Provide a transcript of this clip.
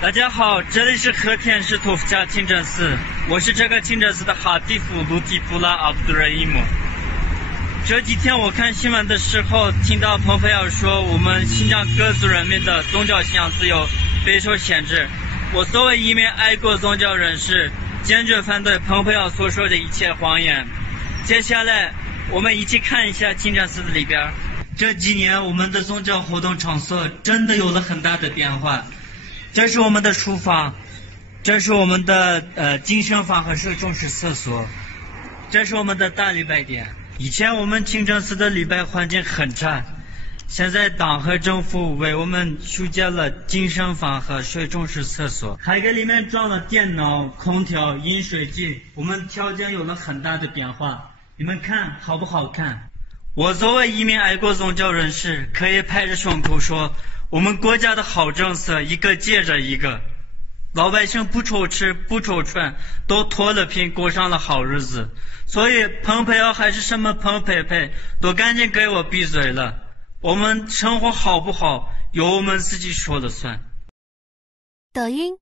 大家好，这里是和田市托夫加清真寺，我是这个清真寺的哈蒂夫鲁蒂布拉阿卜杜勒伊姆。这几天我看新闻的时候，听到蓬佩奥说我们新疆各族人民的宗教信仰自由备受限制。我作为一名爱国宗教人士，坚决反对蓬佩奥所说的一切谎言。接下来我们一起看一下清真寺的里边。这几年我们的宗教活动场所真的有了很大的变化。这是我们的书房，这是我们的精神房和社众室厕所，这是我们的大礼拜殿。以前我们清真寺的礼拜环境很差，现在党和政府为我们修建了精神房和社众室厕所，还给里面装了电脑、空调、饮水机，我们条件有了很大的变化。你们看好不好看？我作为一名爱国宗教人士，可以拍着胸口说，我们国家的好政策一个接着一个，老百姓不愁吃不愁穿，都脱了贫过上了好日子。所以蓬佩奥还是什么蓬佩佩，都赶紧给我闭嘴了。我们生活好不好，由我们自己说了算。抖音